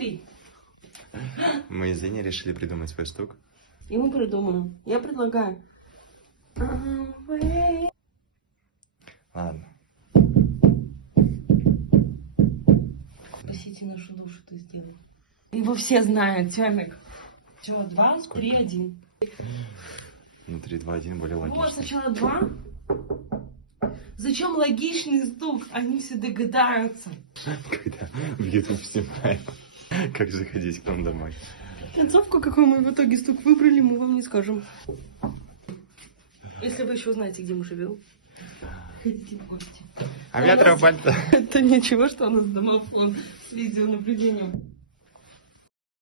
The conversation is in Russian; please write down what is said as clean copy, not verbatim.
Смотри. Мы с Зеней решили придумать свой стук. И мы придумаем. Я предлагаю. Ладно. Спасите нашу душу, ты сделай. Его все знают, Тёмик. Что, 2, 3, 1. Ну, 3, 2, 1 более логично. Вот сначала 2. Зачем логичный стук? Они все догадаются. Когда в YouTube снимаем, как заходить к нам домой. Концовку, какой мы в итоге стук выбрали, мы вам не скажем. Если вы еще знаете, где мы живем, ходите в гости. А меня травмпальца. Это ничего, что у нас домофон с видеонаблюдением.